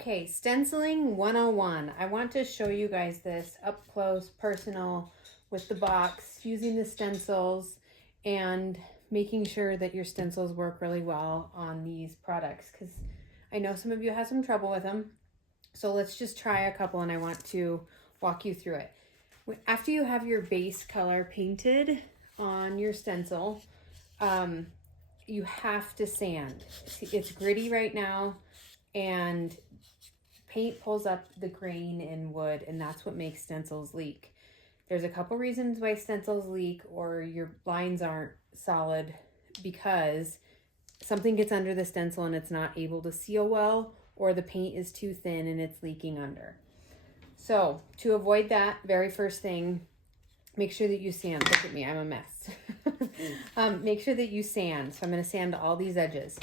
Okay, stenciling 101. I want to show you guys this up close, personal, with the box, using the stencils and making sure that your stencils work really well on these products, because I know some of you have some trouble with them. So let's just try a couple and I want to walk you through it. After you have your base color painted on your stencil, you have to sand. It's gritty right now, and paint pulls up the grain in wood, and that's what makes stencils leak. There's a couple reasons why stencils leak or your lines aren't solid, because something gets under the stencil and it's not able to seal well, or the paint is too thin and it's leaking under. So to avoid that, very first thing, make sure that you sand. Look at me, I'm a mess. Make sure that you sand. So I'm going to sand all these edges.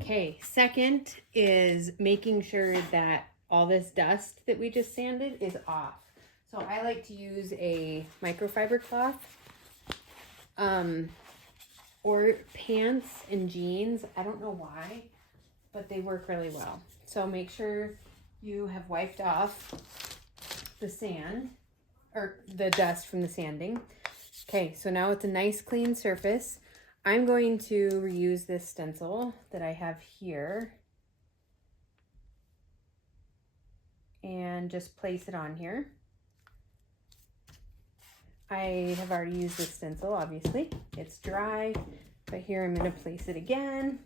Okay, second is making sure that all this dust that we just sanded is off. So I like to use a microfiber cloth, or pants and jeans. I don't know why, but they work really well. So make sure you have wiped off the sand, or the dust from the sanding. Okay, so now it's a nice clean surface. I'm going to reuse this stencil that I have here and just place it on here. I have already used this stencil, obviously. It's dry, but here I'm going to place it again.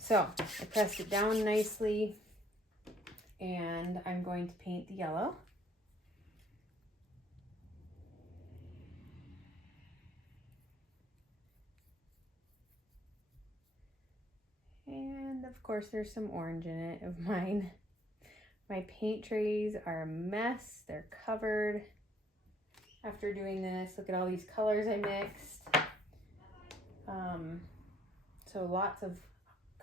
So I pressed it down nicely, and I'm going to paint the yellow. And of course there's some orange in it of mine. My paint trays are a mess. They're covered after doing this. Look at all these colors I mixed. So lots of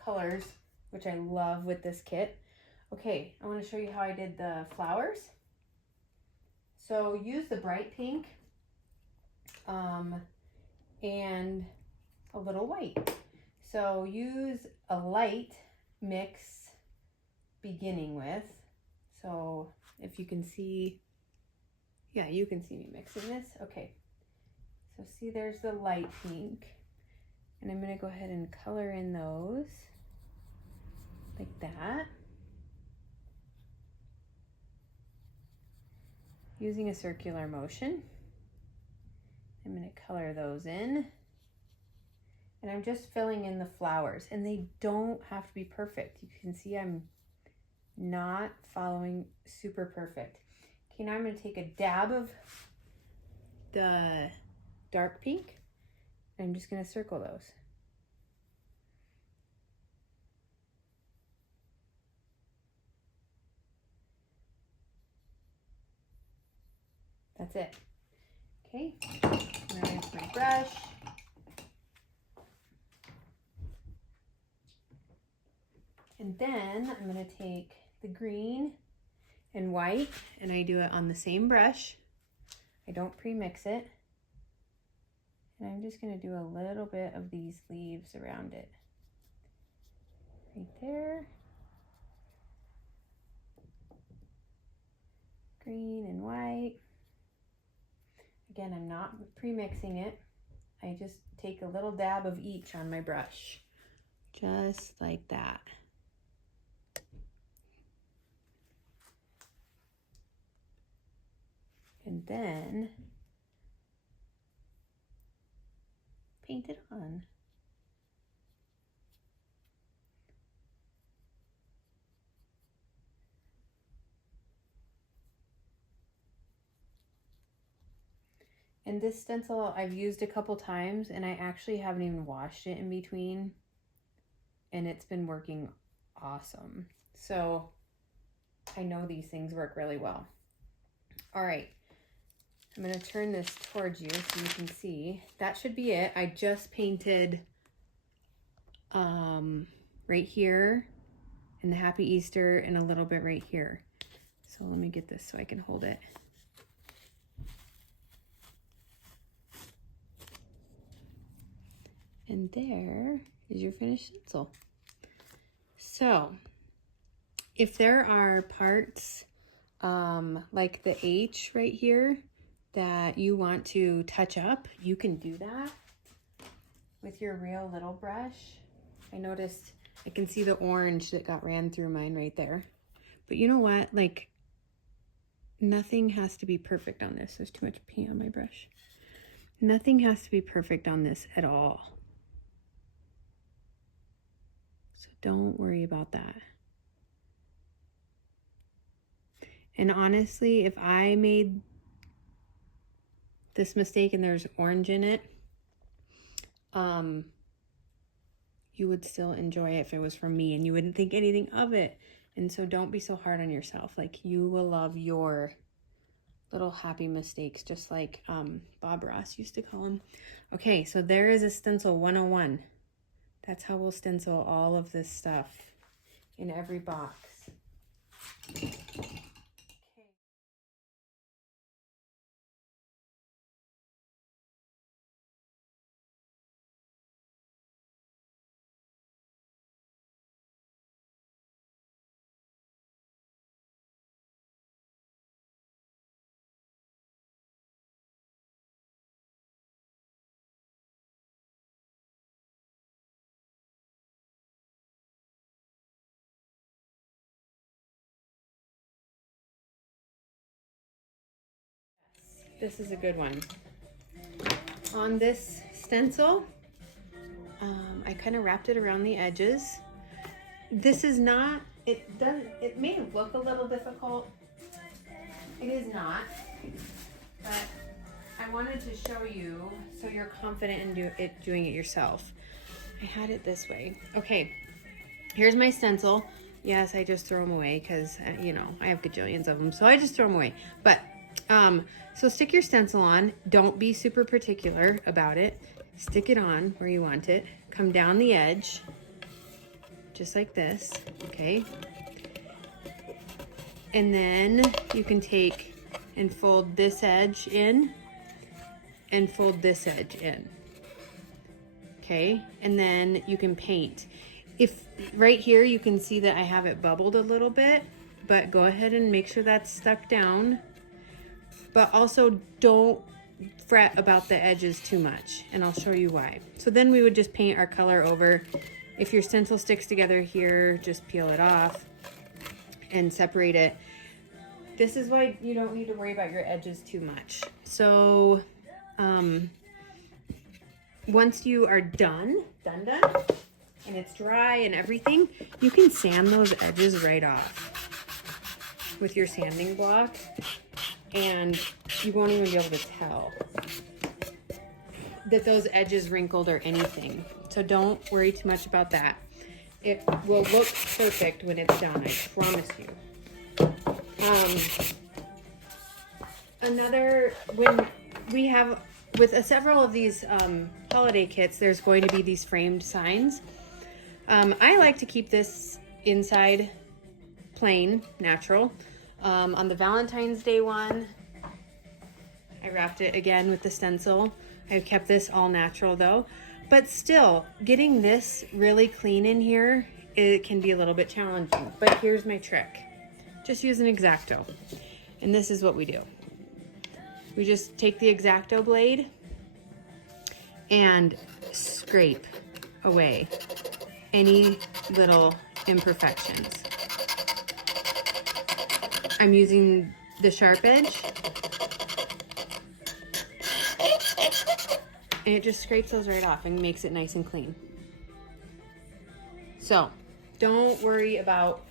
colors, which I love with this kit. Okay, I want to show you how I did the flowers. So use the bright pink and a little white. So use a light mix beginning with. So if you can see, yeah, you can see me mixing this. Okay, so see there's the light pink, and I'm gonna go ahead and color in those like that. Using a circular motion, I'm gonna color those in. And I'm just filling in the flowers, and they don't have to be perfect. You can see I'm not following super perfect. Okay, now I'm going to take a dab of the dark pink, and I'm just going to circle those. That's it. Okay, now I have my brush. And then I'm going to take the green and white, and I do it on the same brush. I don't pre-mix it. And I'm just going to do a little bit of these leaves around it. Right there. Green and white. Again, I'm not pre-mixing it. I just take a little dab of each on my brush. Just like that. And then paint it on. And this stencil I've used a couple times, and I actually haven't even washed it in between, and it's been working awesome. So I know these things work really well. All right, I'm going to turn this towards you so you can see. That should be it. I just painted right here, and the Happy Easter, and a little bit right here. So let me get this so I can hold it. And there is your finished stencil. So if there are parts like the H right here that you want to touch up, you can do that with your real little brush. I noticed I can see the orange that got ran through mine right there. But you know what? Like, nothing has to be perfect on this. There's too much paint on my brush. Nothing has to be perfect on this at all. So don't worry about that. And honestly, if I made this mistake and there's orange in it, you would still enjoy it if it was from me, and you wouldn't think anything of it. And so don't be so hard on yourself. Like, you will love your little happy mistakes, just like Bob Ross used to call them. Okay, so there is a stencil 101. That's how we'll stencil all of this stuff in every box. This is a good one. On this stencil, I kind of wrapped it around the edges. This is not, it may look a little difficult. It is not, but I wanted to show you so you're confident in doing it yourself. I had it this way. Okay, here's my stencil. Yes, I just throw them away because, you know, I have gajillions of them, so I just throw them away. But, so stick your stencil on. Don't be super particular about it. Stick it on where you want it. Come down the edge, just like this, okay? And then you can take and fold this edge in and fold this edge in, okay? And then you can paint. If right here you can see that I have it bubbled a little bit, but go ahead and make sure that's stuck down. But also don't fret about the edges too much, and I'll show you why. So then we would just paint our color over. If your stencil sticks together here, just peel it off and separate it. This is why you don't need to worry about your edges too much. So once you are done, and it's dry and everything, you can sand those edges right off with your sanding block, and you won't even be able to tell that those edges wrinkled or anything. So don't worry too much about that. It will look perfect when it's done, I promise you. When we have, with several of these holiday kits, there's going to be these framed signs. I like to keep this inside plain, natural. On the Valentine's Day one, I wrapped it again with the stencil. I've kept this all natural though. But still, getting this really clean in here, it can be a little bit challenging. But here's my trick. Just use an X-Acto. And this is what we do. We just take the X-Acto blade and scrape away any little imperfections. I'm using the sharp edge, and it just scrapes those right off and makes it nice and clean. So don't worry about,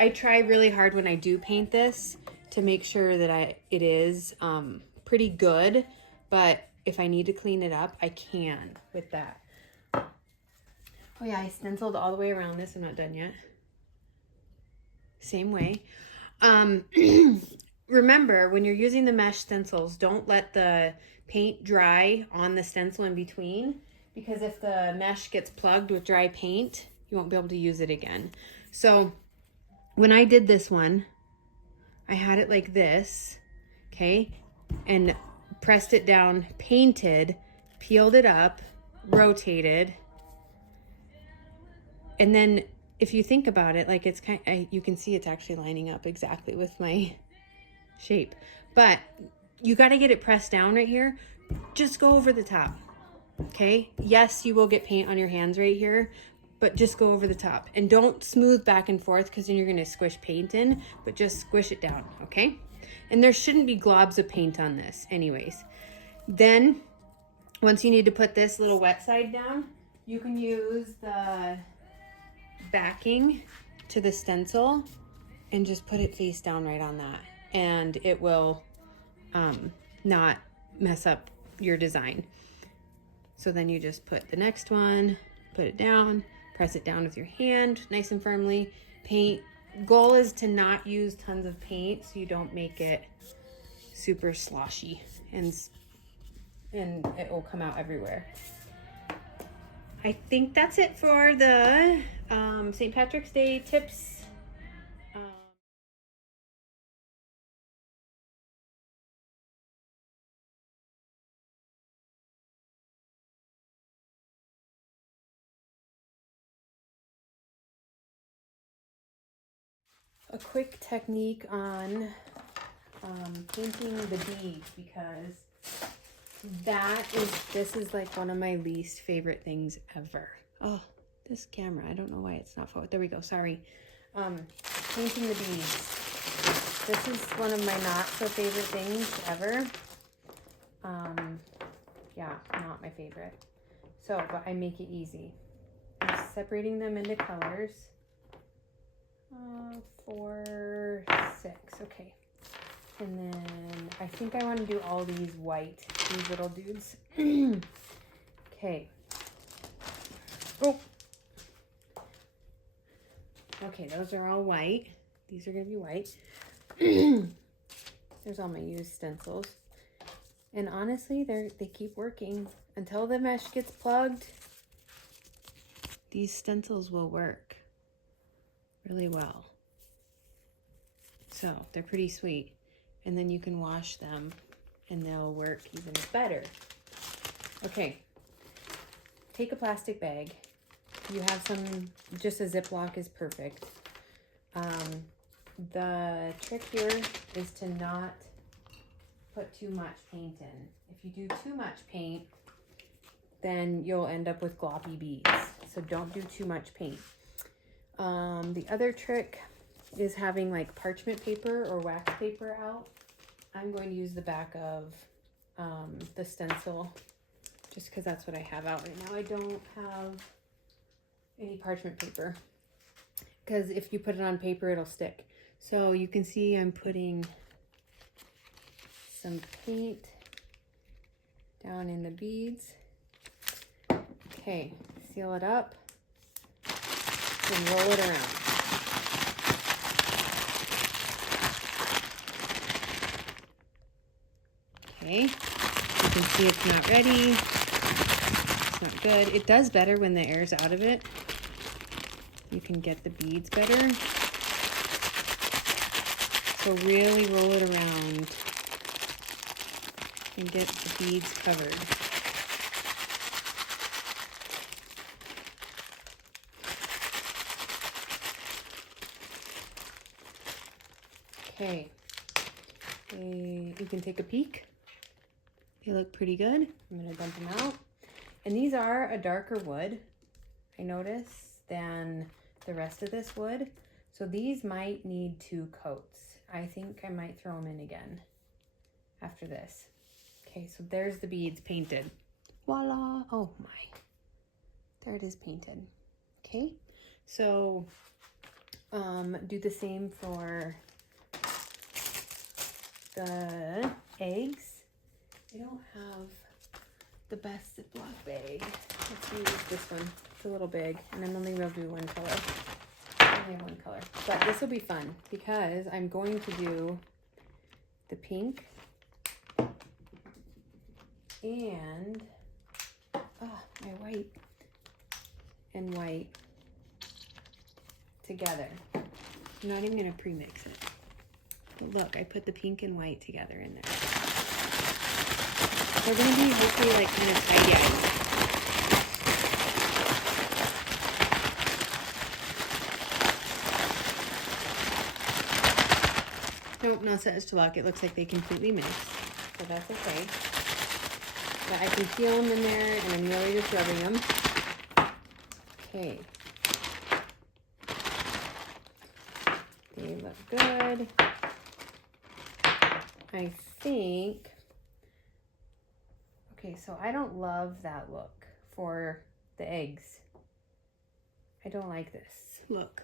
I try really hard when I do paint this to make sure that it is pretty good, but if I need to clean it up, I can with that. Oh yeah, I stenciled all the way around this. I'm not done yet. Same way. Remember, when you're using the mesh stencils, don't let the paint dry on the stencil in between, because if the mesh gets plugged with dry paint, you won't be able to use it again. So when I did this one, I had it like this, okay, and pressed it down, painted, peeled it up, rotated, and then if you think about it, like it's kind of, you can see it's actually lining up exactly with my shape, but you got to get it pressed down right here. Just go over the top, okay? Yes, you will get paint on your hands right here, but just go over the top and don't smooth back and forth because then you're going to squish paint in, but just squish it down, okay? And there shouldn't be globs of paint on this anyways. Then once you need to put this little wet side down, you can use the backing to the stencil and just put it face down right on that, and it will not mess up your design. So then you just put the next one, put it down, press it down with your hand nice and firmly, paint. Goal is to not use tons of paint so you don't make it super sloshy and it will come out everywhere. I think that's it for the St. Patrick's Day tips. A quick technique on painting the beads, because this is like one of my least favorite things ever. Oh, this camera, I don't know why it's not forward. There we go, sorry. Painting the beads. This is one of my not so favorite things ever. Yeah, not my favorite. So, but I make it easy. I'm separating them into colors. 4, 6, okay. And then I think I want to do all these white, these little dudes. Okay. Oh. Okay, those are all white. These are going to be white. There's all my used stencils. And honestly, they keep working. Until the mesh gets plugged, these stencils will work really well. So they're pretty sweet. And then you can wash them and they'll work even better. Okay, take a plastic bag. You have some, just a Ziploc is perfect. The trick here is to not put too much paint in. If you do too much paint, then you'll end up with gloppy beads. So don't do too much paint. The other trick is having like parchment paper or wax paper out. I'm going to use the back of the stencil just because that's what I have out right now. I don't have any parchment paper because if you put it on paper, it'll stick. So you can see I'm putting some paint down in the beads. Okay, seal it up and roll it around. Okay, you can see it's not ready. It's not good. It does better when the air's out of it. You can get the beads better. So really roll it around and get the beads covered. Okay, you can take a peek. They look pretty good. I'm gonna dump them out. And these are a darker wood, I notice, than the rest of this wood. So these might need 2 coats. I think I might throw them in again after this. Okay, so there's the beads painted. Voila, oh my. There it is painted. Okay, so do the same for the eggs. I don't have the best Ziploc bag. Let's use this one. It's a little big, and I'm only going to do one color. I only have one color. But this will be fun because I'm going to do the pink and my white and white together. I'm not even gonna pre-mix it. But look, I put the pink and white together in there. They're gonna be hopefully like kind of tidy-eyed. Nope, no such to luck. It looks like they completely mixed, so that's okay. But I can feel them in there, and I'm really just rubbing them. Okay. They look good. I think, okay, so I don't love that look for the eggs. I don't like this look.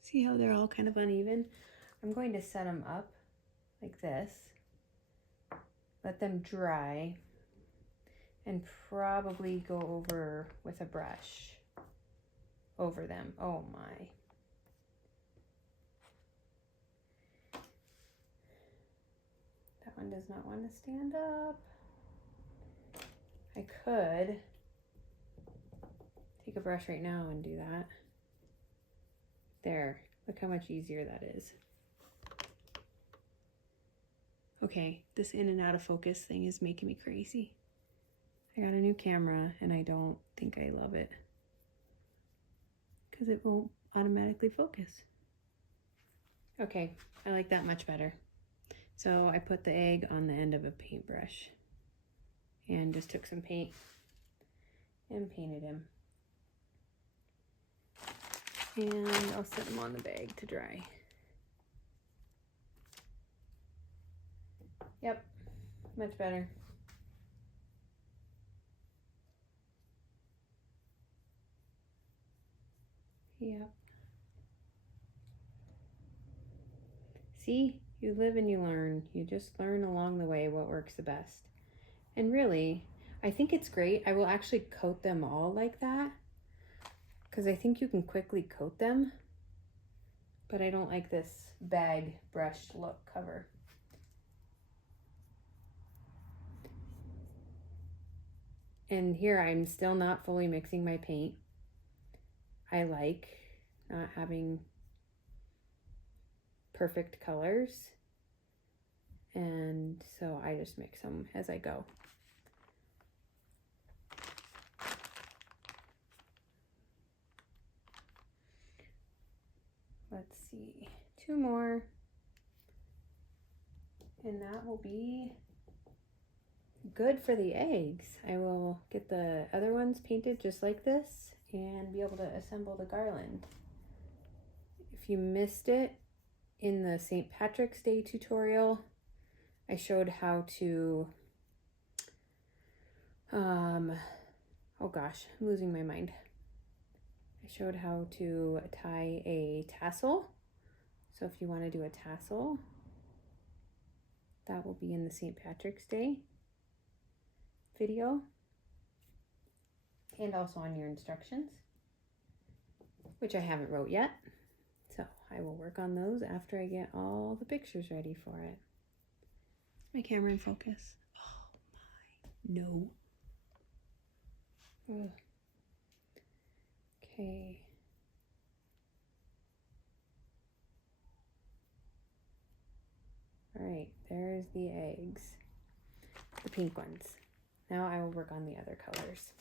See how they're all kind of uneven? I'm going to set them up like this, let them dry, and probably go over with a brush over them. Oh my. That one does not want to stand up. I could take a brush right now and do that. There, look how much easier that is. Okay, this in and out of focus thing is making me crazy. I got a new camera and I don't think I love it because it won't automatically focus. Okay, I like that much better. So I put the egg on the end of a paintbrush and just took some paint and painted him. And I'll set him on the bag to dry. Yep, much better. Yep. See, you live and you learn. You just learn along the way what works the best. And really, I think it's great. I will actually coat them all like that because I think you can quickly coat them, but I don't like this bag brushed look cover. And here I'm still not fully mixing my paint. I like not having perfect colors, and so I just mix them as I go. Let's see, 2 more, and that will be good for the eggs. I will get the other ones painted just like this and be able to assemble the garland. If you missed it, in the St. Patrick's Day tutorial, I showed how to, oh gosh, I'm losing my mind. I showed how to tie a tassel. So if you want to do a tassel, that will be in the St. Patrick's Day video and also on your instructions, which I haven't wrote yet. So I will work on those after I get all the pictures ready for it. Is my camera in focus? Oh my, no. Ugh. Okay. All right, there's the eggs, the pink ones. Now I will work on the other colors.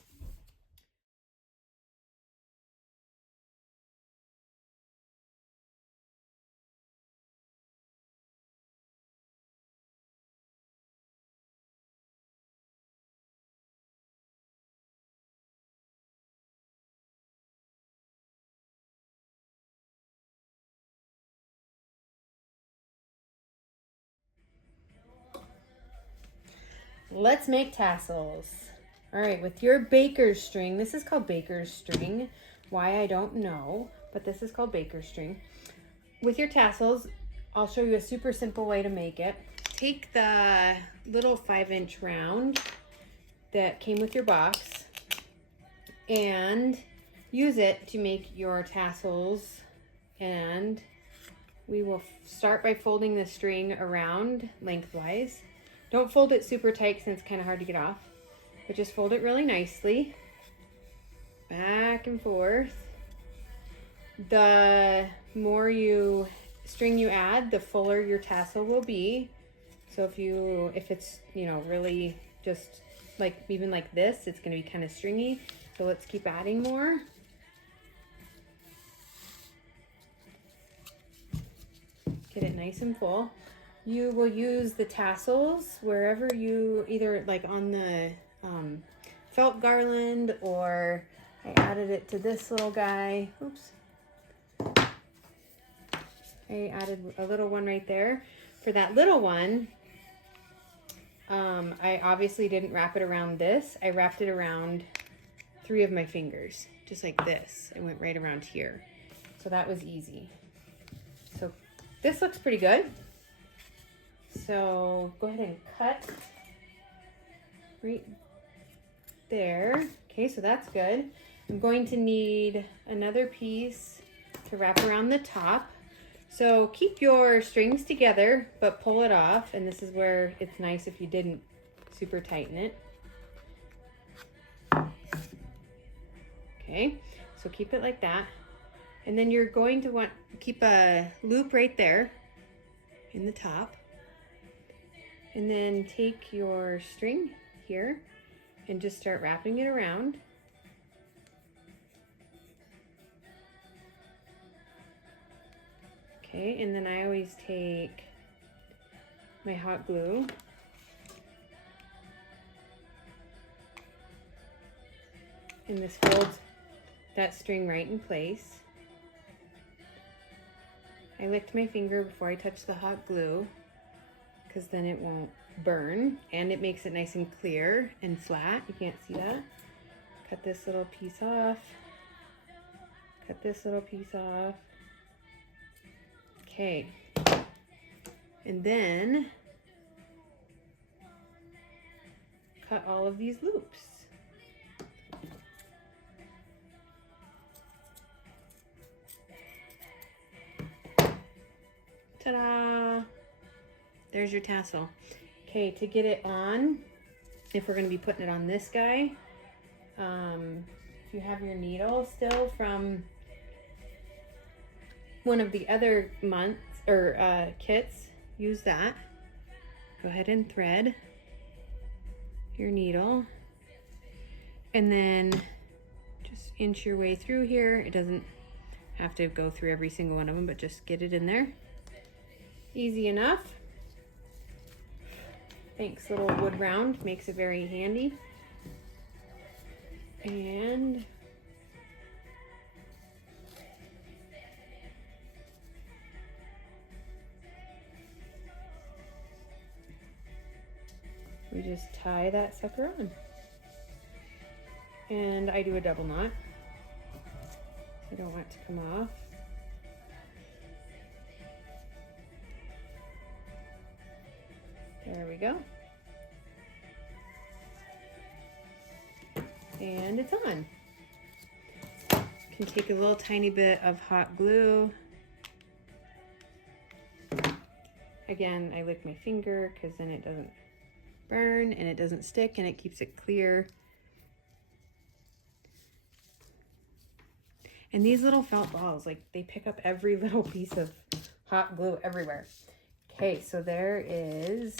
Let's make tassels. All right, with your baker's string, this is called baker's string. Why, I don't know, but this is called baker's string. With your tassels, I'll show you a super simple way to make it. Take the little 5-inch round that came with your box and use it to make your tassels. And we will start by folding the string around lengthwise. Don't fold it super tight since it's kind of hard to get off. but just fold it really nicely, back and forth. The more string you add, the fuller your tassel will be. So if it's, you know, really just like, even like this, it's gonna be kind of stringy. So let's keep adding more. Get it nice and full. You will use the tassels wherever you, either like on the felt garland, or I added it to this little guy. Oops. I added a little one right there. For that little one, I obviously didn't wrap it around this. I wrapped it around 3 of my fingers, just like this. It went right around here. So that was easy. So this looks pretty good. So go ahead and cut right there. Okay, so that's good. I'm going to need another piece to wrap around the top. So keep your strings together, but pull it off. And this is where it's nice if you didn't super tighten it. Okay, so keep it like that. And then you're going to want to keep a loop right there in the top. And then take your string here and just start wrapping it around. Okay, and then I always take my hot glue and this holds that string right in place. I licked my finger before I touch the hot glue because then it won't burn, and it makes it nice and clear and flat. You can't see that. Cut this little piece off. Cut this little piece off. Okay, and then cut all of these loops. Ta-da! There's your tassel. Okay, to get it on, if we're going to be putting it on this guy, if you have your needle still from one of the other months or kits, use that. Go ahead and thread your needle, and then just inch your way through here. It doesn't have to go through every single one of them, but just get it in there. Easy enough. Thanks, little wood round, makes it very handy. And we just tie that sucker on. And I do a double knot. I don't want it to come off. There we go. And it's on. You can take a little tiny bit of hot glue. Again, I lick my finger because then it doesn't burn and it doesn't stick and it keeps it clear. And these little felt balls, like they pick up every little piece of hot glue everywhere. Okay, so there is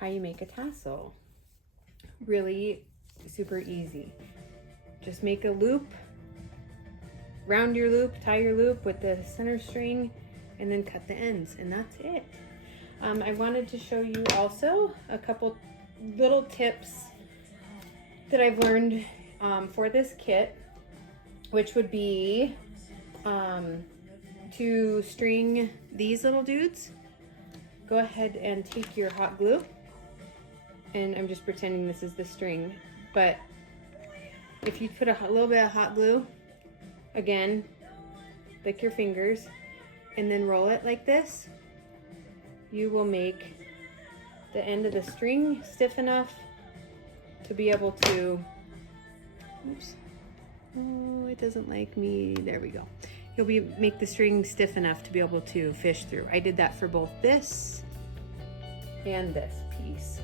how you make a tassel. Really super easy. Just make a loop, round your loop, tie your loop with the center string, and then cut the ends, and that's it. I wanted to show you also a couple little tips that I've learned for this kit, which would be to string these little dudes. Go ahead and take your hot glue, and I'm just pretending this is the string, but if you put a little bit of hot glue, again, lick your fingers and then roll it like this, you will make the end of the string stiff enough to be able to, oops, oh, it doesn't like me, there we go. You'll make the string stiff enough to be able to fish through. I did that for both this and this piece.